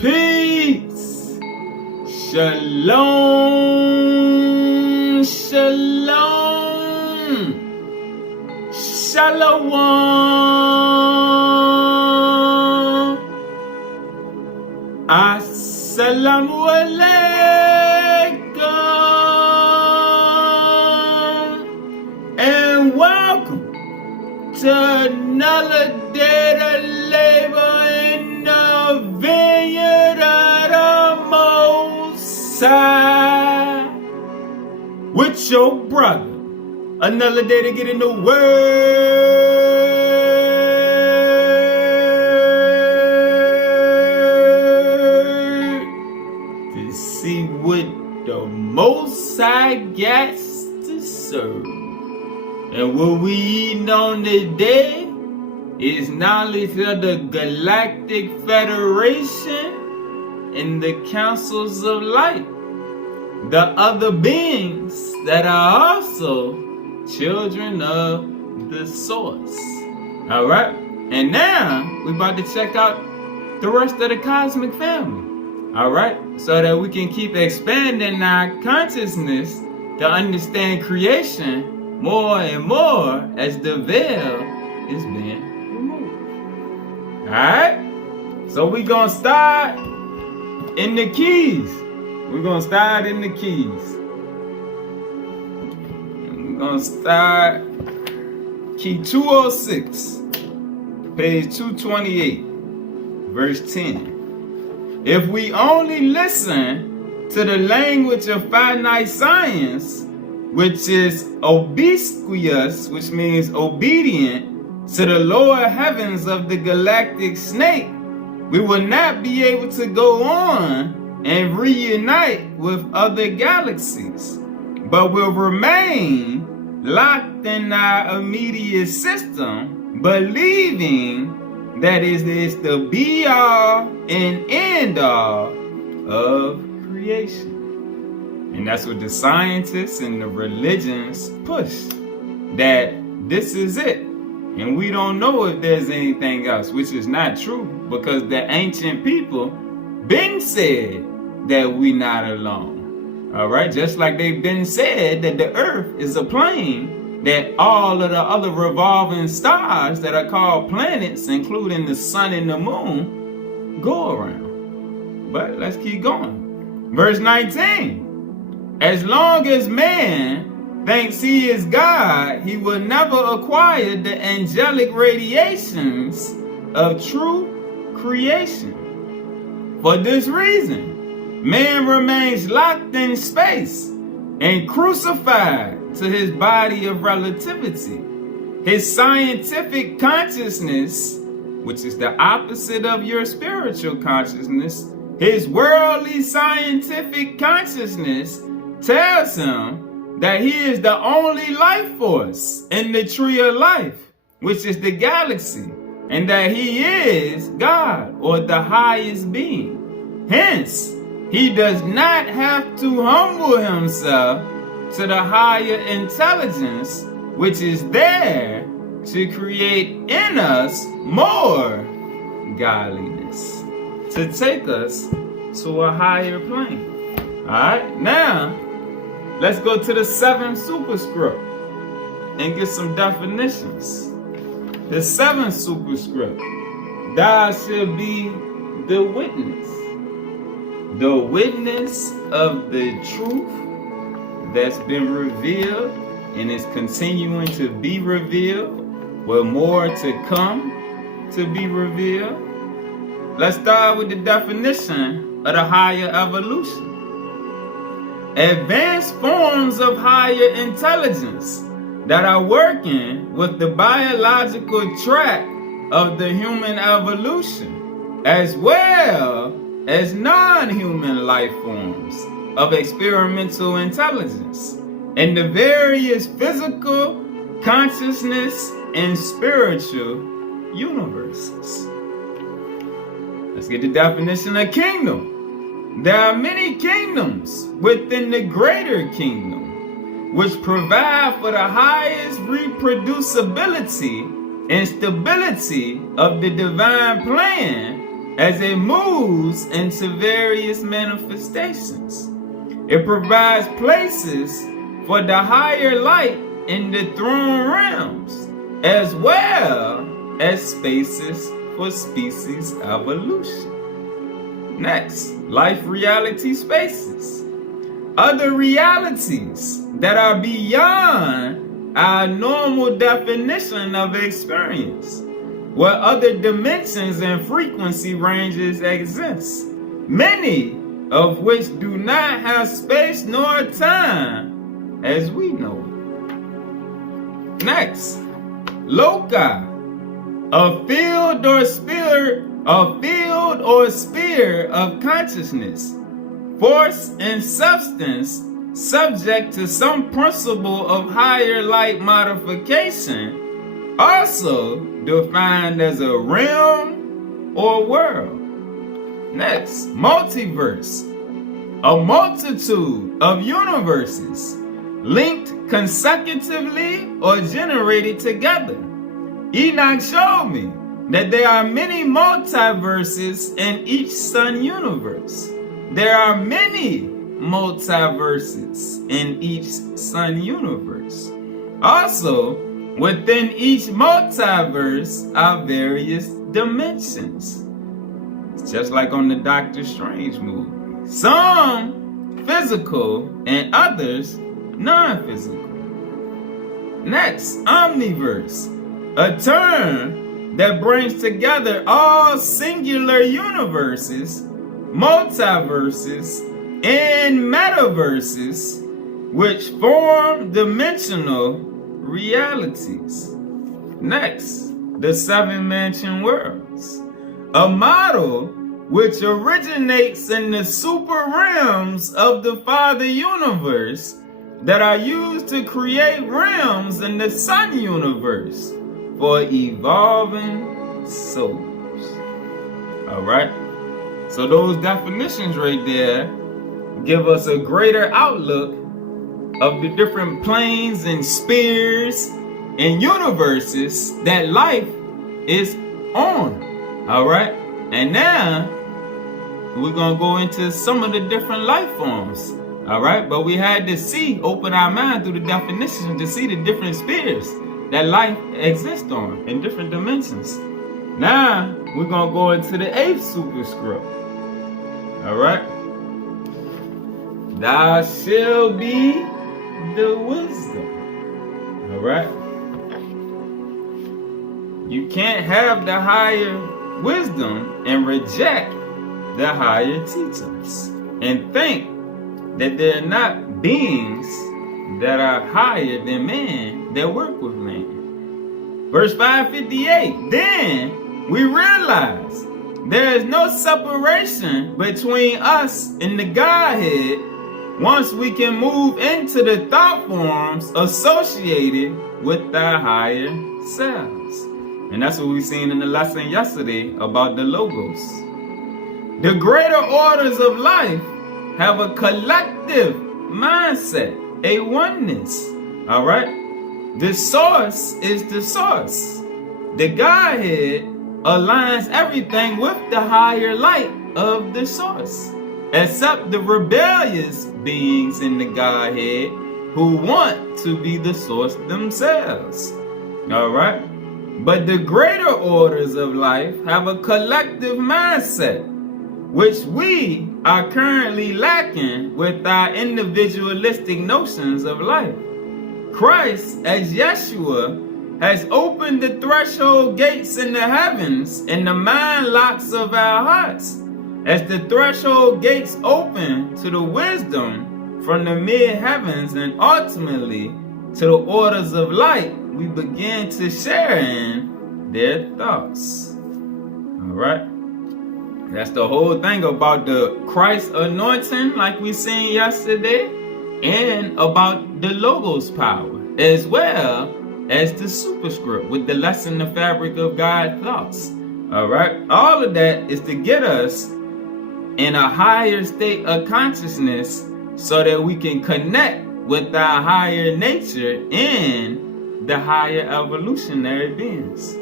Peace. Shalom. Shalom. Shalom. Assalamu alaikum. And welcome to another day to labor in the vineyard of the Most High with your brother. Another day to get in the Word to see what the Most High gets to serve. And what we eating on today is knowledge of the Galactic Federation and the councils of light, the other beings that are also children of the source. All right, and now we're about to check out the rest of the cosmic family. All right, so that we can keep expanding our consciousness to understand creation more and more as the veil is being removed. Alright? So we're going to start in the keys. We're going to start in the keys. We're going to start key 206, page 228, verse 10. If we only listen to the language of finite science, which is obsequious, which means obedient to the lower heavens of the galactic snake, we will not be able to go on and reunite with other galaxies, but will remain locked in our immediate system, believing that it is the be-all and end-all of creation. And that's what the scientists and the religions push, that this is it. And we don't know if there's anything else, which is not true, because the ancient people been said that we not alone. All right, just like they've been said that the earth is a plane that all of the other revolving stars that are called planets, including the sun and the moon, go around. But let's keep going. Verse 19. As long as man thinks he is God, he will never acquire the angelic radiations of true creation. For this reason, man remains locked in space and crucified to his body of relativity. His scientific consciousness, which is the opposite of your spiritual consciousness, his worldly scientific consciousness tells him that he is the only life force in the tree of life, which is the galaxy, and that he is God, or the highest being. Hence, he does not have to humble himself to the higher intelligence, which is there to create in us more godliness, to take us to a higher plane. All right, now let's go to the 7th superscript and get some definitions. The 7th superscript, thou shalt be the witness of the truth that's been revealed and is continuing to be revealed, with more to come to be revealed. Let's start with the definition of the higher evolution. Advanced forms of higher intelligence that are working with the biological track of the human evolution, as well as non-human life forms of experimental intelligence in the various physical, consciousness, and spiritual universes. Let's get the definition of kingdom. There are many kingdoms within the greater kingdom, which provide for the highest reproducibility and stability of the divine plan as it moves into various manifestations. It provides places for the higher light in the throne realms, as well as spaces for species evolution. Next, life reality spaces. Other realities that are beyond our normal definition of experience, where other dimensions and frequency ranges exist, many of which do not have space nor time as we know it. Next, loci, a field or sphere of consciousness, force and substance subject to some principle of higher light modification, also defined as a realm or world. Next, multiverse, a multitude of universes linked consecutively or generated together. Enoch showed me that there are many multiverses in each sun universe. There are many multiverses in each sun universe. Also, within each multiverse are various dimensions. It's just like on the Doctor Strange movie. Some physical and others non-physical. Next, omniverse, a term that brings together all singular universes, multiverses, and metaverses, which form dimensional realities. Next, the seven mansion worlds, a model which originates in the super realms of the Father universe that are used to create realms in the Sun universe for evolving souls. All right. So those definitions right there give us a greater outlook of the different planes and spheres and universes that life is on. All right. And now we're going to go into some of the different life forms. All right. But we had to open our mind through the definitions to see the different spheres that life exists on in different dimensions. Now we're going to go into the 8th superscript. All right. Thou shalt be the wisdom. All right. You can't have the higher wisdom and reject the higher teachers and think that they're not beings that are higher than man that work with man. Verse 558, then we realize there is no separation between us and the Godhead once we can move into the thought forms associated with our higher selves. And that's what we seen in the lesson yesterday about the Logos. The greater orders of life have a collective mindset, a oneness. All right? The source is the source. The Godhead aligns everything with the higher light of the source, except the rebellious beings in the Godhead who want to be the source themselves. All right? But the greater orders of life have a collective mindset, which we are currently lacking with our individualistic notions of life. Christ, as Yeshua, has opened the threshold gates in the heavens and the mind locks of our hearts. As the threshold gates open to the wisdom from the mid-heavens and ultimately to the orders of light, we begin to share in their thoughts. All right. That's the whole thing about the Christ anointing, like we seen yesterday, and about the Logos power, as well as the superscript with the lesson, the fabric of God's thoughts. All right. All of that is to get us in a higher state of consciousness so that we can connect with our higher nature and the higher evolutionary beings.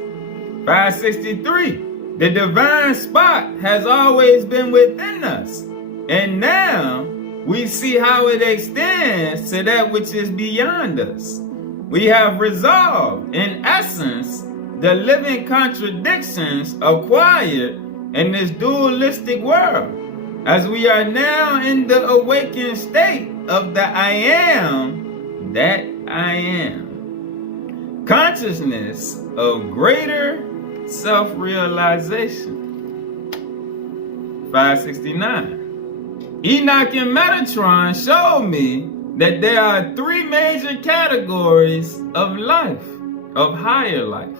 563. The divine spot has always been within us, and now we see how it extends to that which is beyond us. We have resolved, in essence, the living contradictions acquired in this dualistic world, as we are now in the awakened state of the I am that I am. Consciousness of greater self-realization. 569. Enoch and Metatron showed me that there are three major categories of life, of higher life.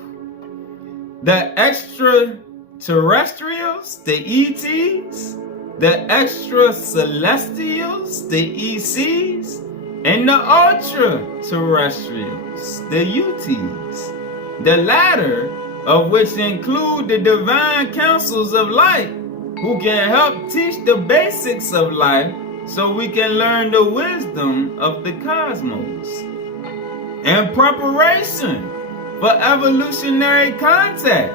The extraterrestrials, the ETs, the extracelestials, the ECs, and the ultra-terrestrials, the UTs. The latter of which include the divine councils of light, who can help teach the basics of life so we can learn the wisdom of the cosmos. In preparation for evolutionary contact,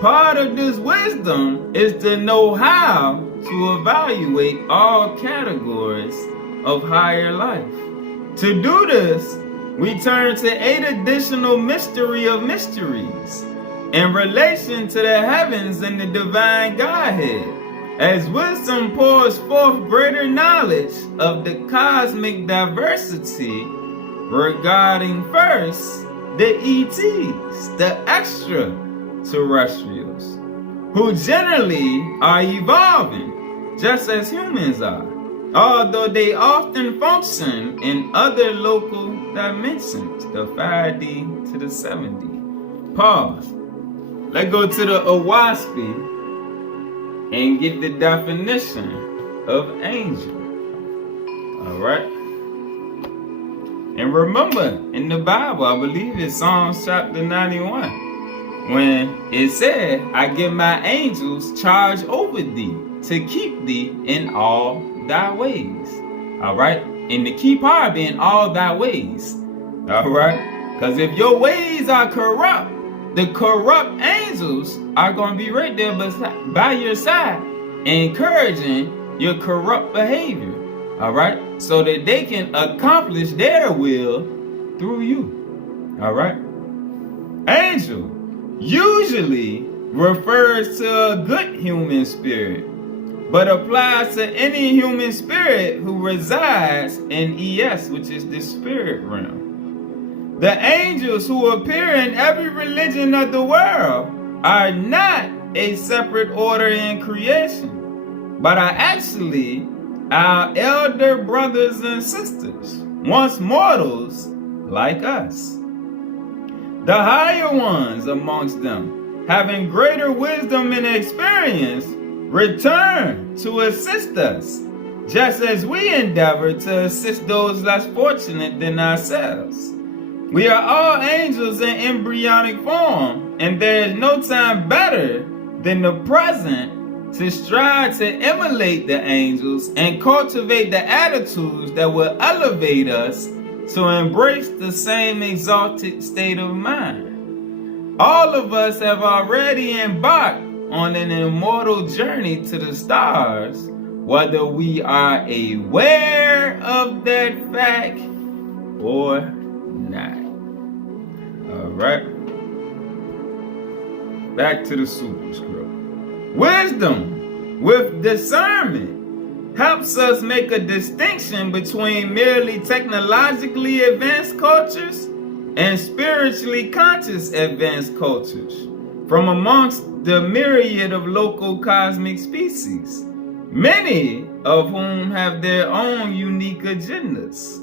part of this wisdom is to know how to evaluate all categories of higher life. To do this, we turn to 8 additional mystery of mysteries in relation to the heavens and the divine Godhead, as wisdom pours forth greater knowledge of the cosmic diversity regarding first the ETs, the extraterrestrials, who generally are evolving just as humans are, although they often function in other local dimensions, the 5D to the 7D. Pause. Let's go to the Owaspy and get the definition of angel. Alright? And remember, in the Bible, I believe it's Psalms chapter 91, when it said, I give my angels charge over thee, to keep thee in all thy ways. Alright? And the key part being all thy ways. Alright? Because if your ways are corrupt, the corrupt angels are going to be right there by your side, encouraging your corrupt behavior. Alright? So that they can accomplish their will through you. Alright? Angel usually refers to a good human spirit, but applies to any human spirit who resides in ES, which is the spirit realm. The angels who appear in every religion of the world are not a separate order in creation, but are actually our elder brothers and sisters, once mortals like us. The higher ones amongst them, having greater wisdom and experience, return to assist us, just as we endeavor to assist those less fortunate than ourselves. We are all angels in embryonic form, and there is no time better than the present to strive to emulate the angels and cultivate the attitudes that will elevate us to embrace the same exalted state of mind. All of us have already embarked on an immortal journey to the stars, whether we are aware of that fact or not. Alright. Back to the superscript. Wisdom with discernment helps us make a distinction between merely technologically advanced cultures and spiritually conscious advanced cultures from amongst the myriad of local cosmic species, many of whom have their own unique agendas.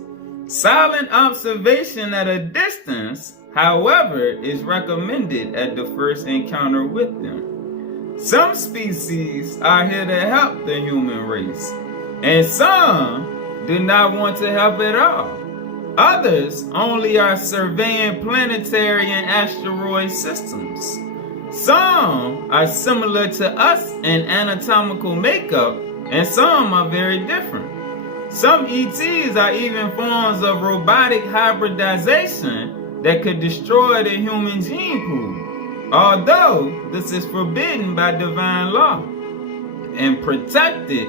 Silent observation at a distance, however, is recommended at the first encounter with them. Some species are here to help the human race, and some do not want to help at all. Others only are surveying planetary and asteroid systems. Some are similar to us in anatomical makeup, and some are very different. Some ETs are even forms of robotic hybridization that could destroy the human gene pool. although this is forbidden by divine law and protected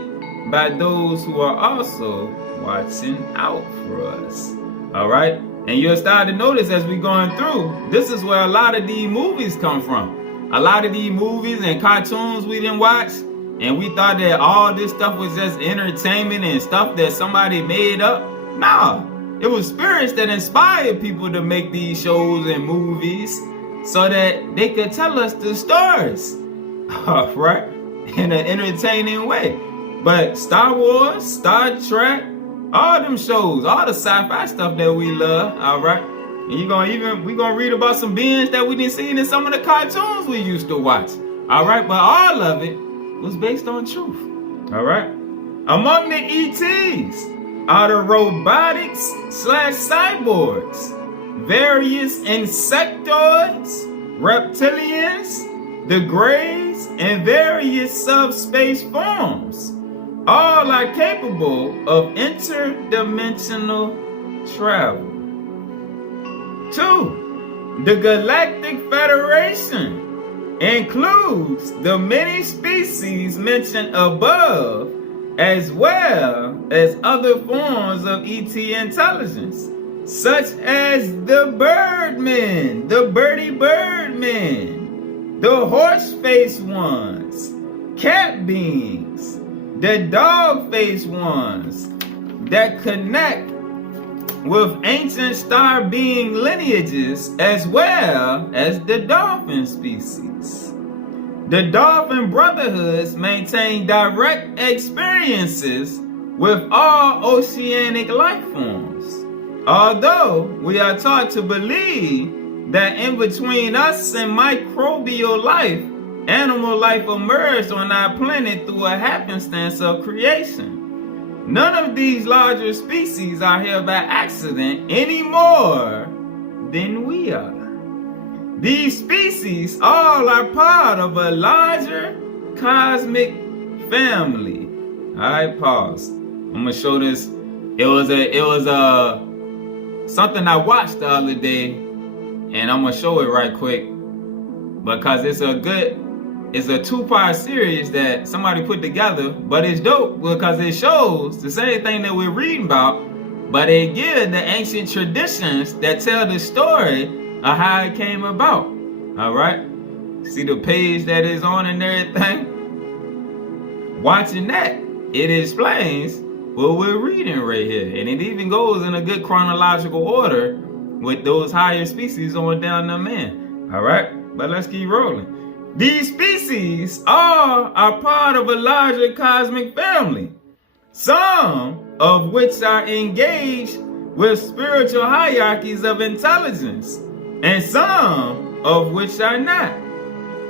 by those who are also watching out for us. All right? And you'll start to notice as we're going through, this is where a lot of these movies come from. A lot of these movies and cartoons we didn't watch, and we thought that all this stuff was just entertainment and stuff that somebody made up. Nah, it was spirits that inspired people to make these shows and movies so that they could tell us the stories, right? In an entertaining way. But Star Wars, Star Trek, all them shows, all the sci-fi stuff that we love, all right? And we're gonna read about some beings that we didn't see in some of the cartoons we used to watch, all right? But all of it was based on truth, all right? Among the ETs are the robotics / cyborgs, various insectoids, reptilians, the Greys, and various subspace forms. All are capable of interdimensional travel. 2. The Galactic Federation includes the many species mentioned above, as well as other forms of ET intelligence, such as the Birdmen, the Birdie Birdmen, the horse-faced ones, cat beings, the dog-faced ones that connect with ancient star being lineages, as well as the dolphin species. The dolphin brotherhoods maintain direct experiences with all oceanic life forms, although we are taught to believe that in between us and microbial life, animal life emerged on our planet through a happenstance of creation. None of these larger species are here by accident any more than we are. These species all are part of a larger cosmic family. Alright, pause. I'm gonna show this. It was something I watched the other day, and I'm gonna show it right quick because it's a 2-part series that somebody put together, but it's dope because it shows the same thing that we're reading about, but it gives the ancient traditions that tell the story of how it came about. All right, see the page that is on and everything. Watching that, it explains what we're reading right here, and it even goes in a good chronological order with those higher species on down the man. All right, but let's keep rolling. These species all are part of a larger cosmic family, some of which are engaged with spiritual hierarchies of intelligence, and some of which are not.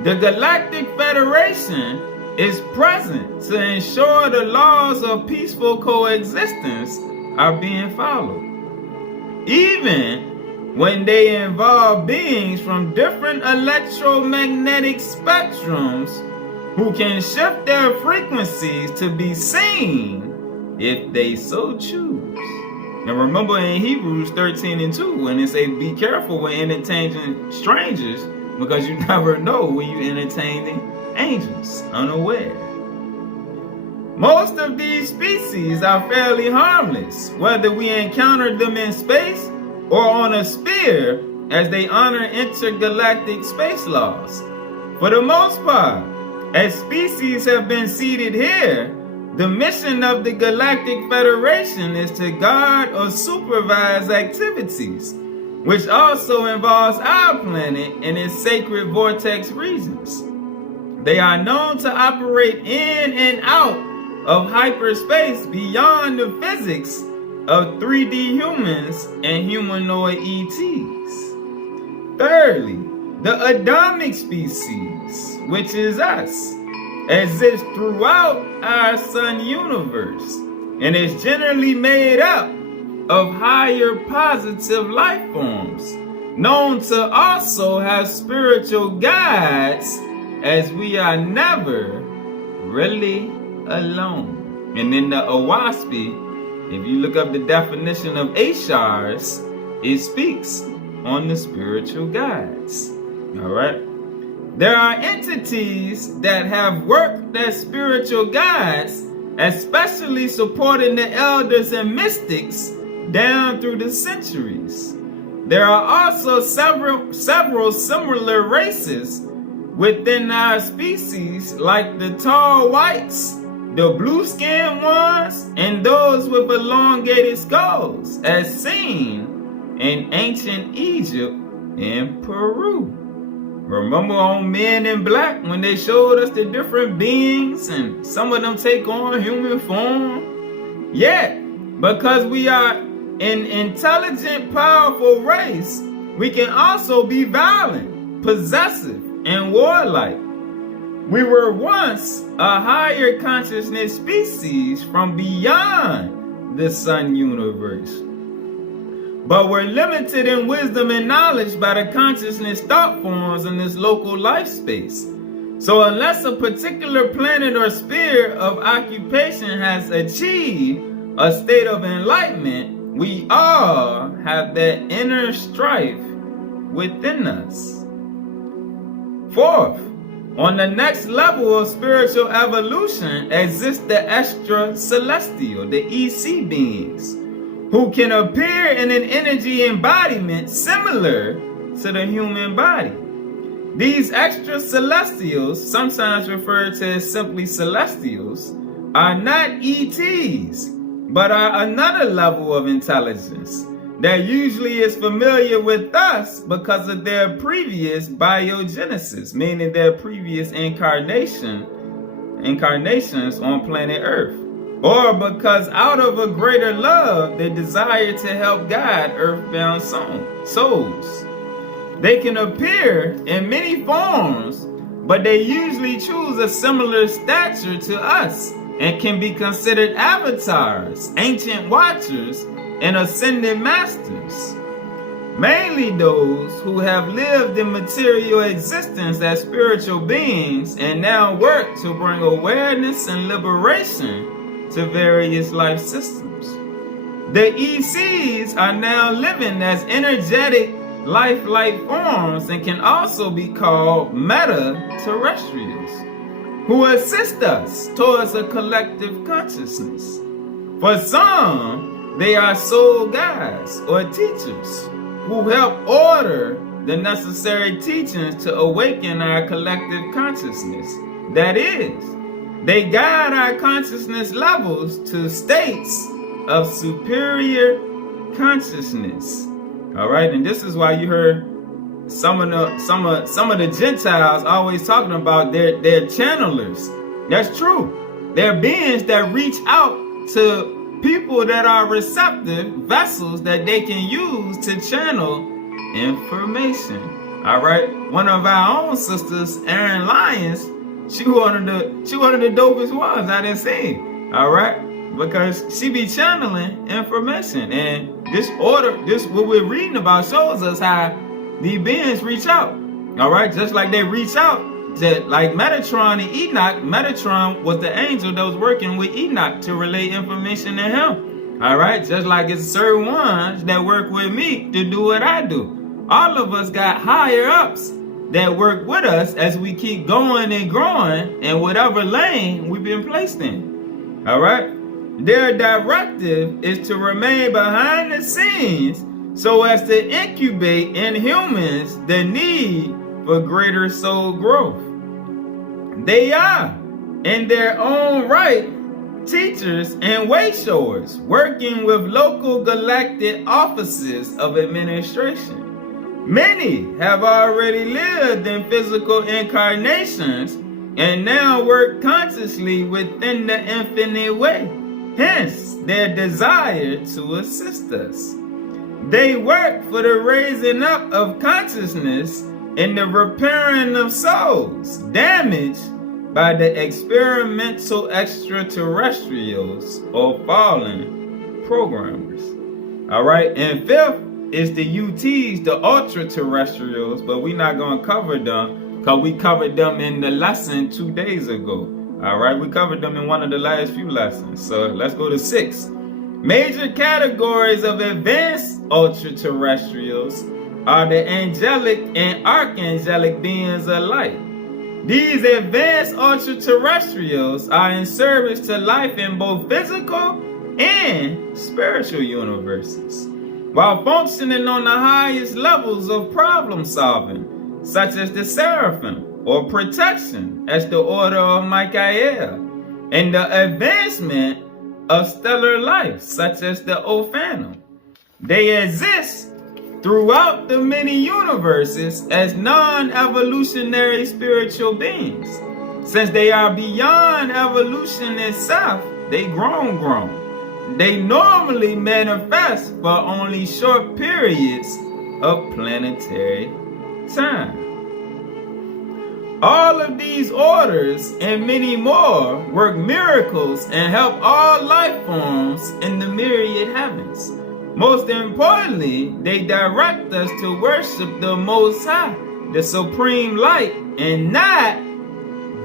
The Galactic Federation is present to ensure the laws of peaceful coexistence are being followed, even when they involve beings from different electromagnetic spectrums who can shift their frequencies to be seen if they so choose. Now remember in Hebrews 13:2 when it says be careful when entertaining strangers, because you never know when you're entertaining angels unaware. Most of these species are fairly harmless, whether we encounter them in space or on a sphere, as they honor intergalactic space laws. For the most part, as species have been seated here, the mission of the Galactic Federation is to guard or supervise activities, which also involves our planet and its sacred vortex regions. They are known to operate in and out of hyperspace beyond the physics of 3D humans and humanoid ETs. Thirdly, the Adamic species, which is us, exists throughout our sun universe and is generally made up of higher positive life forms, known to also have spiritual guides, as we are never really alone. And in the Owaspi, if you look up the definition of Ashars, it speaks on the spiritual guides. All right. There are entities that have worked as spiritual guides, especially supporting the elders and mystics down through the centuries. There are also several similar races within our species, like the tall whites, the blue-skinned ones, and those with elongated skulls, as seen in ancient Egypt and Peru. Remember on Men in Black when they showed us the different beings and some of them take on human form? Yet, because we are an intelligent, powerful race, we can also be violent, possessive, and warlike. We were once a higher consciousness species from beyond the sun universe, but we're limited in wisdom and knowledge by the consciousness thought forms in this local life space. So unless a particular planet or sphere of occupation has achieved a state of enlightenment, we all have that inner strife within us. Fourth, on the next level of spiritual evolution exists the extra-celestial, the EC beings, who can appear in an energy embodiment similar to the human body. These extra-celestials, sometimes referred to as simply celestials, are not ETs, but are another level of intelligence that usually is familiar with us because of their previous biogenesis, meaning their previous incarnations on planet Earth, or because out of a greater love they desire to help guide earthbound souls. They can appear in many forms, but they usually choose a similar stature to us and can be considered avatars, ancient watchers, and ascended masters. Mainly those who have lived in material existence as spiritual beings and now work to bring awareness and liberation to various life systems. The ECs are now living as energetic lifelike forms and can also be called meta-terrestrials, who assist us towards a collective consciousness. For some, they are soul guides or teachers who help order the necessary teachings to awaken our collective consciousness. That is, they guide our consciousness levels to states of superior consciousness. All right, and this is why you heard some of the Gentiles always talking about their channelers. That's true. They're beings that reach out to people that are receptive vessels that they can use to channel information. All right, one of our own sisters, Erin Lyons, she one of the dopest ones I done seen. All right, because she be channeling information, and this what we're reading about shows us how these beings reach out. All right, just like they reach out to, like Metatron and Enoch. Metatron was the angel that was working with Enoch to relay information to him. All right, just like it's certain ones that work with me to do what I do. All of us got higher ups that work with us as we keep going and growing in whatever lane we've been placed in. All right, their directive is to remain behind the scenes so as to incubate in humans the need for greater soul growth. They are, in their own right, teachers and way showers, working with local galactic offices of administration. Many have already lived in physical incarnations and now work consciously within the infinite way, hence their desire to assist us. They work for the raising up of consciousness and the repairing of souls damaged by the experimental extraterrestrials or fallen programmers. All right, and fifth is the UTs, the ultra terrestrials, but we're not going to cover them because we covered them in the lesson 2 days ago. All right, we covered them in one of the last few lessons. So let's go to 6. Major categories of advanced ultra terrestrials are the angelic and archangelic beings of light. These advanced ultra-terrestrials are in service to life in both physical and spiritual universes, while functioning on the highest levels of problem solving, such as the seraphim, or protection as the order of Michael, and the advancement of stellar life, such as the Ophanum. They exist throughout the many universes as non-evolutionary spiritual beings. Since they are beyond evolution itself, they grown. They normally manifest for only short periods of planetary time. All of these orders and many more work miracles and help all life forms in the myriad heavens. Most importantly, they direct us to worship the Most High, the Supreme Light, and not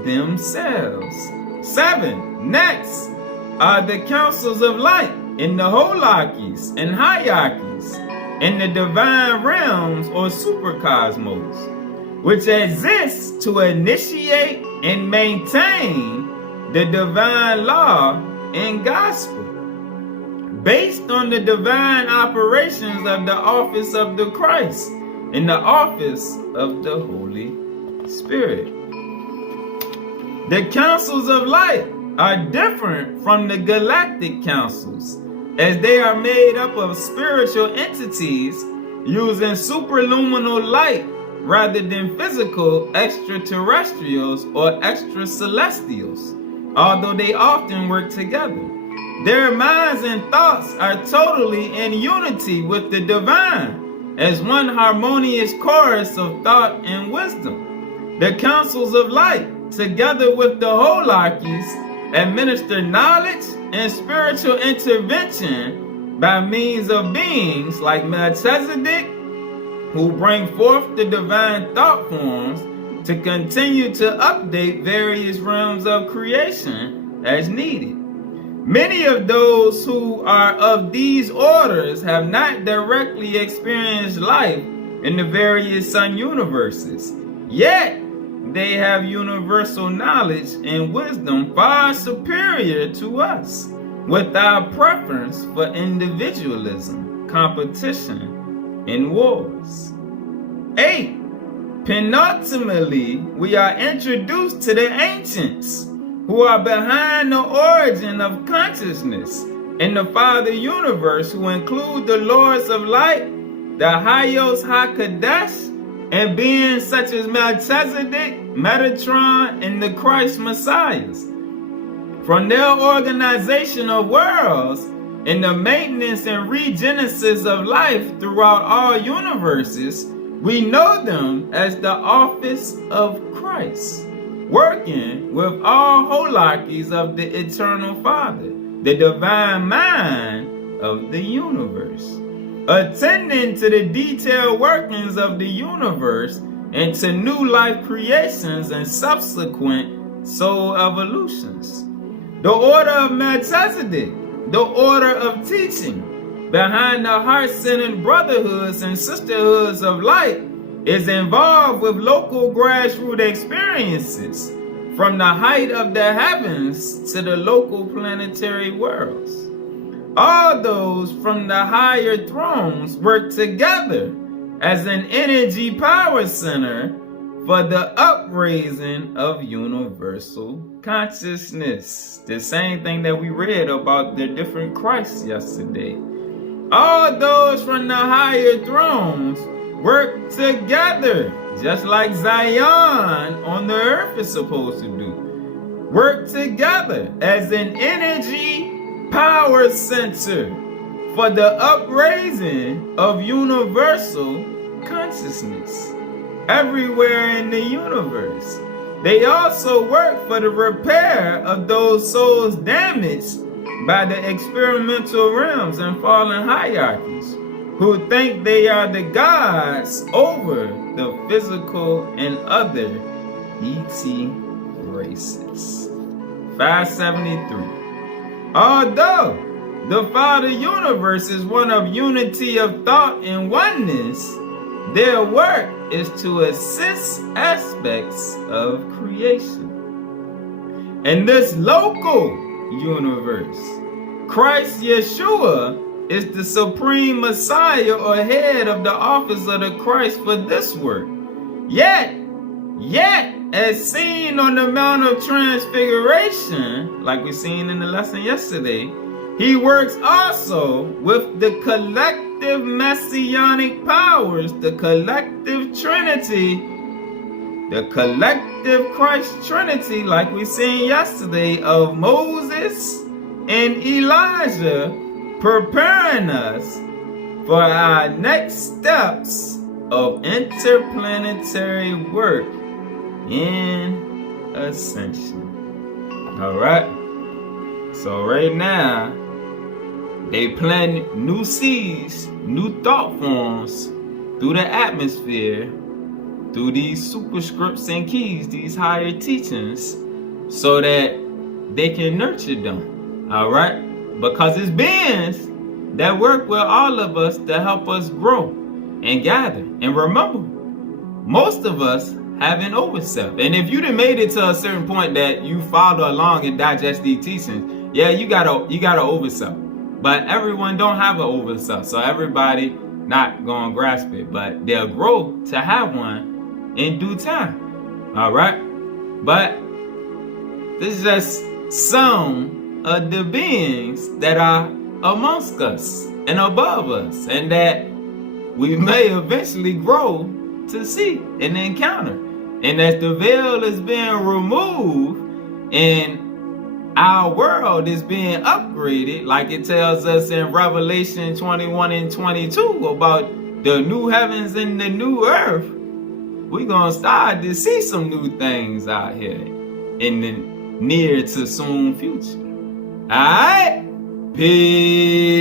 themselves. 7. Next are the councils of light in the holarchies and hierarchies in the divine realms or supercosmos, which exists to initiate and maintain the divine law and gospel, based on the divine operations of the office of the Christ and the office of the Holy Spirit. The councils of light are different from the galactic councils, as they are made up of spiritual entities using superluminal light rather than physical extraterrestrials or extracelestials, although they often work together. Their minds and thoughts are totally in unity with the divine, as one harmonious chorus of thought and wisdom. The councils of light, together with the holarchies, administer knowledge and spiritual intervention by means of beings like Melchizedek, who bring forth the divine thought forms to continue to update various realms of creation as needed. Many of those who are of these orders have not directly experienced life in the various sun universes, yet they have universal knowledge and wisdom far superior to us, with our preference for individualism, competition, and wars. 8. Penultimately, we are introduced to the ancients, who are behind the origin of consciousness in the Father universe, who include the Lords of Light, the Hayos HaKadosh, and beings such as Melchizedek, Metatron, and the Christ Messiahs. From their organization of worlds and the maintenance and regenesis of life throughout all universes, we know them as the office of Christ, working with all holarchies of the Eternal Father, the divine mind of the universe, attending to the detailed workings of the universe and to new life creations and subsequent soul evolutions. The order of Melchizedek, the order of teaching, behind the heart-centered brotherhoods and sisterhoods of light, is involved with local grassroots experiences from the height of the heavens to the local planetary worlds. All those from the higher thrones work together as an energy power center for the upraising of universal consciousness. The same thing that we read about the different Christs yesterday. All those from the higher thrones work together, just like Zion on the earth is supposed to do. Work together as an energy power center for the upraising of universal consciousness everywhere in the universe. They also work for the repair of those souls damaged by the experimental realms and fallen hierarchies, who think they are the gods over the physical and other ET races. 573. Although the Father universe is one of unity of thought and oneness, Their work is to assist aspects of creation. In this local universe, Christ Yeshua is the supreme Messiah or head of the office of the Christ for this work. Yet, as seen on the Mount of Transfiguration, like we seen in the lesson yesterday, he works also with the collective messianic powers, the collective Trinity, the collective Christ Trinity, like we seen yesterday, of Moses and Elijah, preparing us for our next steps of interplanetary work in ascension. All right. So right now, they plant new seeds, new thought forms through the atmosphere, through these superscripts and keys, these higher teachings, so that they can nurture them. All right. Because it's beings that work with all of us to help us grow and gather. And remember, most of us have an overself. And if you done made it to a certain point that you follow along and digest these teachings, yeah, you got an overself. But everyone don't have an overself. So everybody not gonna grasp it. But they'll grow to have one in due time. All right? But this is just some of the beings that are amongst us and above us, and that we may eventually grow to see and encounter. And as the veil is being removed and our world is being upgraded, like it tells us in Revelation 21 and 22 about the new heavens and the new earth, we're gonna start to see some new things out here in the near to soon future. All right? Peace.